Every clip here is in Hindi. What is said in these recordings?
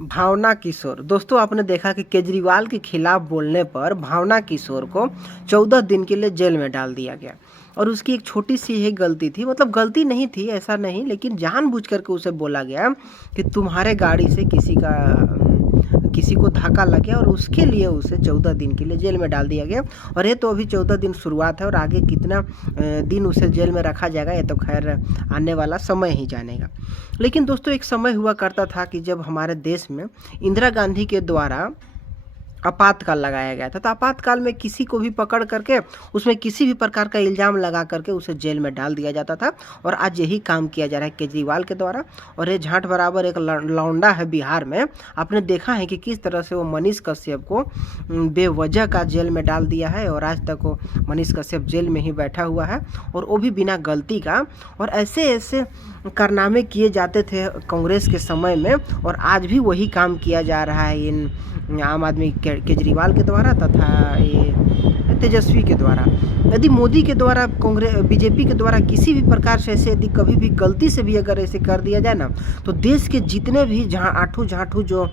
भावना किशोर। दोस्तों आपने देखा कि केजरीवाल के खिलाफ बोलने पर भावना किशोर को 14 दिन के लिए जेल में डाल दिया गया और उसकी एक छोटी सी ही गलती थी, मतलब गलती नहीं थी ऐसा नहीं, लेकिन जानबूझ करके उसे बोला गया कि तुम्हारे गाड़ी से किसी को धक्का लग गया और उसके लिए उसे 14 दिन के लिए जेल में डाल दिया गया। और ये तो अभी 14 दिन शुरुआत है और आगे कितना दिन उसे जेल में रखा जाएगा ये तो खैर आने वाला समय ही जानेगा। लेकिन दोस्तों एक समय हुआ करता था कि जब हमारे देश में इंदिरा गांधी के द्वारा आपातकाल लगाया गया था, तो आपातकाल में किसी को भी पकड़ करके उसमें किसी भी प्रकार का इल्ज़ाम लगा करके उसे जेल में डाल दिया जाता था। और आज यही काम किया जा रहा है केजरीवाल के द्वारा। और ये झांट बराबर एक लौंडा है बिहार में, आपने देखा है कि किस तरह से वो मनीष कश्यप को बेवजह का जेल में डाल दिया है और आज तक वो मनीष कश्यप जेल में ही बैठा हुआ है और वो भी बिना गलती का। और ऐसे ऐसे कारनामे किए जाते थे कांग्रेस के समय में और आज भी वही काम किया जा रहा है इन आम आदमी केजरीवाल के द्वारा तथा ये तेजस्वी के द्वारा। यदि मोदी के द्वारा कांग्रेस बीजेपी के द्वारा किसी भी प्रकार से ऐसे यदि कभी भी गलती से भी अगर ऐसे कर दिया जाए ना, तो देश के जितने भी आठू झांठू जो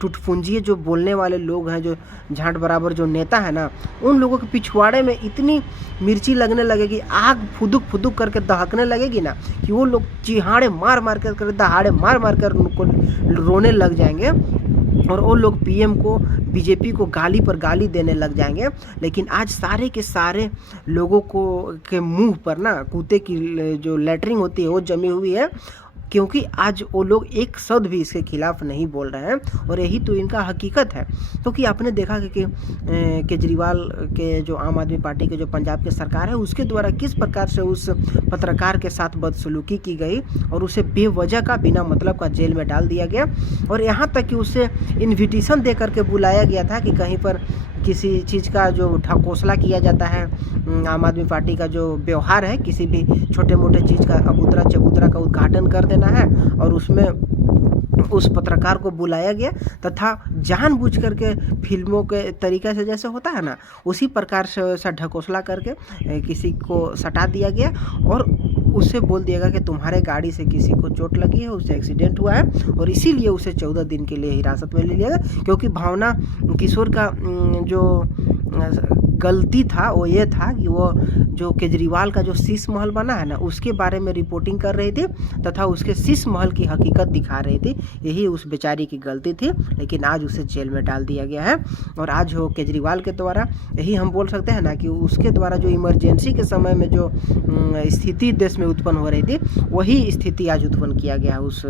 टुटपुंजिए जो बोलने वाले लोग हैं, जो झांट बराबर जो नेता है ना, उन लोगों के पिछवाड़े में इतनी मिर्ची लगने लगेगी, आग फुदुक फुदुक करके दहकने लगेगी ना कि वो लोग चिहाड़े मार मार कर दहाड़े मार मार कर उनको रोने लग जाएंगे और वो लोग पीएम को बीजेपी को गाली पर गाली देने लग जाएंगे। लेकिन आज सारे के सारे लोगों को के मुंह पर ना कुत्ते की जो लेटरिंग होती है वो जमी हुई है, क्योंकि आज वो लोग एक शब्द भी इसके खिलाफ नहीं बोल रहे हैं और यही तो इनका हकीकत है। क्योंकि आपने देखा कि केजरीवाल के जो आम आदमी पार्टी के जो पंजाब की सरकार है उसके द्वारा किस प्रकार से उस पत्रकार के साथ बदसलूकी की गई और उसे बेवजह का बिना मतलब का जेल में डाल दिया गया। और यहाँ तक कि उसे इन्विटेशन दे करके बुलाया गया था कि कहीं पर किसी चीज़ का जो ढकोसला किया जाता है, आम आदमी पार्टी का जो व्यवहार है, किसी भी छोटे मोटे चीज़ का अबूतरा चबूतरा का उद्घाटन कर देना है और उसमें उस पत्रकार को बुलाया गया तथा जानबूझ करके फिल्मों के तरीके से जैसे होता है ना, उसी प्रकार से वैसा ढकोसला करके किसी को सटा दिया गया और उससे बोल दिया गया कि तुम्हारे गाड़ी से किसी को चोट लगी है, उससे एक्सीडेंट हुआ है और इसीलिए उसे 14 दिन के लिए हिरासत में ले लिया गया। क्योंकि भावना किशोर का जो गलती था वो ये था कि वो जो केजरीवाल का जो शीश महल बना है ना, उसके बारे में रिपोर्टिंग कर रही थी तथा उसके शीश महल की हकीकत दिखा रही थी। यही उस बेचारी की गलती थी, लेकिन आज उसे जेल में डाल दिया गया है। और आज वो केजरीवाल के द्वारा, यही हम बोल सकते हैं ना कि उसके द्वारा जो इमरजेंसी के समय में जो स्थिति देश में उत्पन्न हो रही थी, वही स्थिति आज उत्पन्न किया गया है उस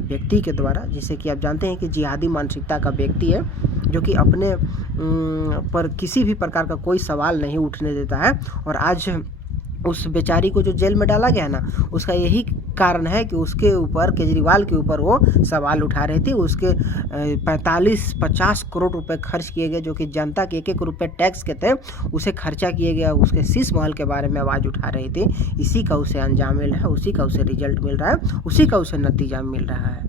व्यक्ति के द्वारा, जिसे कि आप जानते हैं कि जिहादी मानसिकता का व्यक्ति है, जो कि अपने पर किसी भी प्रकार का कोई सवाल नहीं उठने देता है। और आज उस बेचारी को जो जेल में डाला गया ना, उसका यही कारण है कि उसके ऊपर, केजरीवाल के ऊपर वो सवाल उठा रही थी। उसके 45-50 करोड़ रुपए खर्च किए गए, जो कि जनता के 1-1 रुपये टैक्स के थे, उसे खर्चा किए गया। उसके शीश महल के बारे में आवाज़ उठा रही थी। इसी का उसे अंजाम मिल रहा है, उसी का उसे रिजल्ट मिल रहा है, उसी का उसे नतीजा मिल रहा है।